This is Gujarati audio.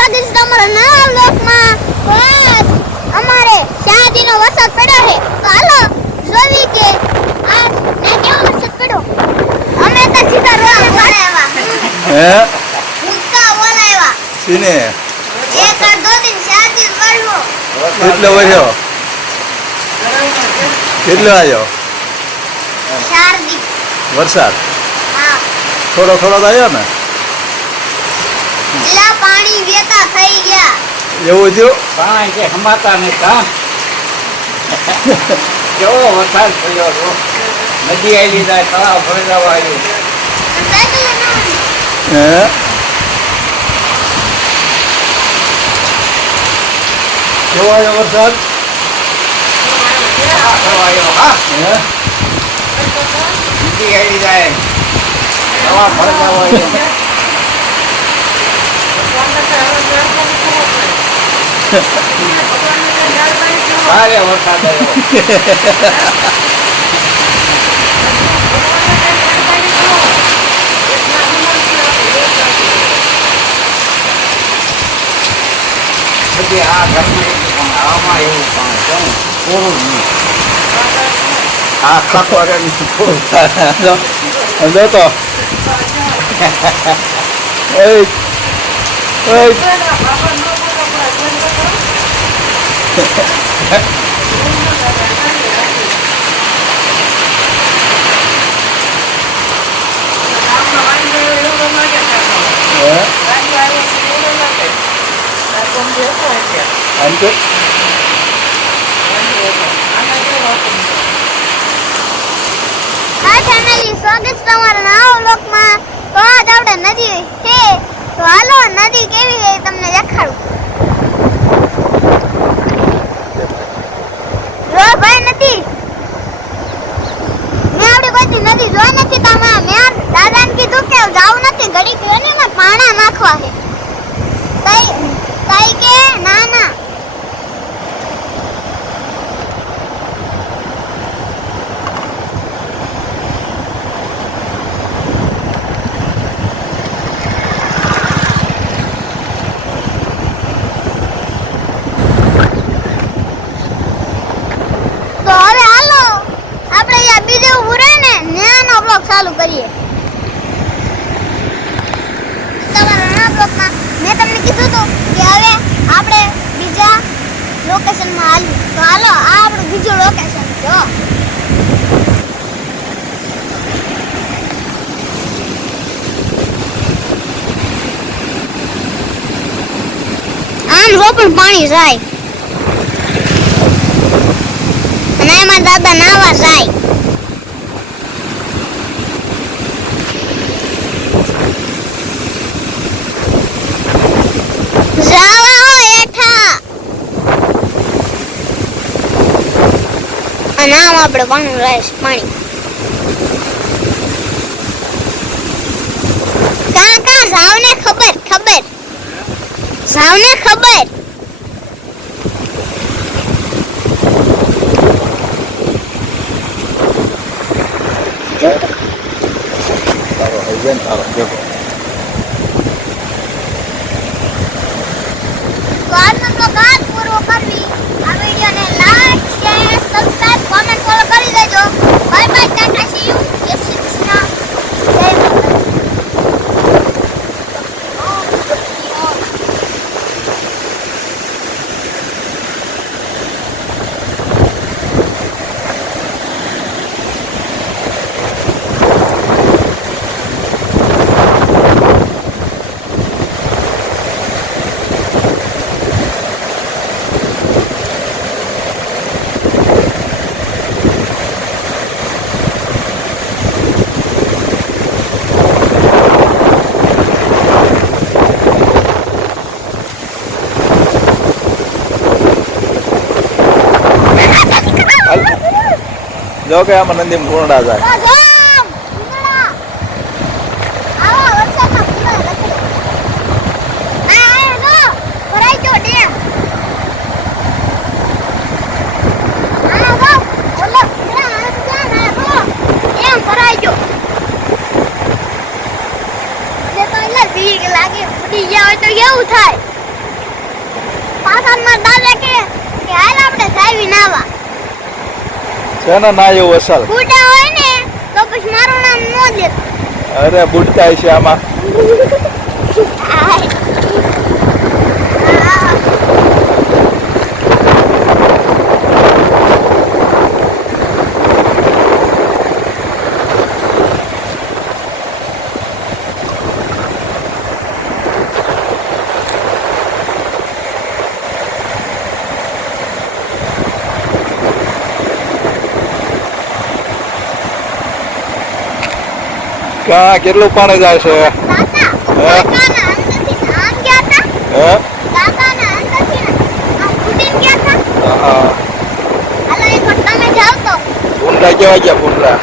સ્વાગત છે તમારા નવા બ્લોગમાં બસ. અમારે શાદીનો વરસાદ પડ્યો છે. તો હાલો જોવી કે આ ને કેવો વરસાદ પડ્યો? અમે તો સીધા રોવા બોલાવ્યા હે? મુક્કા બોલાવ્યા સીને? એક આ દો દિન શાદી કરવો કેટલો વર્યો કેટલો આવ્યો? ચાર દી વરસાદ? હા. થોડો થોડો આવ્યો ને? એટલા પાણી વેતા થઈ ગયા. એવું થયું? પાણી કે હમાતા ને કા કેવો વરસાદ થયો હતો નદી આવી જાય તળાવ ભરી જવા આવ્યું હે? કેવો આવ્યો વરસાદ? આવ્યો હા. હે? નદી આવી જાય. તળાવ ભરી આવ્યું ભારે વરસાદ આવ્યો બધી આ ઘરમાં પણ આમાં એવું પણ કેવું કોરું નહીં આ ખપરે કોરું જો જો તો હે આમ ફેમિલી સ્વાગત તમારા નવા બ્લોગમાં તો આજ આપણે નદી છે. હાલો નદી કેવી તમને દેખાડું જો ભાઈ નથી મેં આપણી કોઈ નદી જોઈ નથી તો મેં મેં દાદાને કીધું કે જાવું નથી ઘડી એની માં પાણા નાખવા છે કઈ કઈ કે ના ના તો હવે હાલો આપણે અહીંયા બીજે ઊભું રહે ને ન્યાનો બ્લોગ ચાલુ કરીએ તમારા નવા બ્લોગમાં મેં તમને કીધું હતું કે હવે આપણે બીજા લોકેશનમાં હાલવું તો હાલો આ આપણું બીજું લોકેશન જો આમ રોપણ પાણી જાય. અને એમાં દાદા નાવા જાય. આમ આપણે પાણી રહેશે પાણી કાકા જાવને ખબર ખબર જાવને ખબર. તારો હસબન્ડ તારો દેખો તો આજનો બ્લોગ આજ પૂરો કરવી આ વિડીયોને like share subscribe comment follow કરી દેજો bye bye tata see you જય શ્રી કૃષ્ણ જય માતાજી જો કે આમાં નંદી પૂર્ણા જાય રાજામ ઉંગડા આવા વરસાદના પૂરા રખડે આ આ જો ભરાઈ ગયો ડેમ આ જો ઓલો ઉંગડા આ ક્યાં ના જો ડેમ ભરાઈ ગયો જે તો એટલે બીક કે ઉડી ગયા હોય તો કેવું થાય? પાછળમાં દાદા કે, હાલ આપણે જાવી નાવા. છે ને ના એવું અસલ બુડા હોય ને તો પછી મારું નામ નો અરે બુડકાય છે આમાં. ક્યાં કેટલું પાણી જાય છે? ભૂંડા કેવા ગયા ભૂંડા?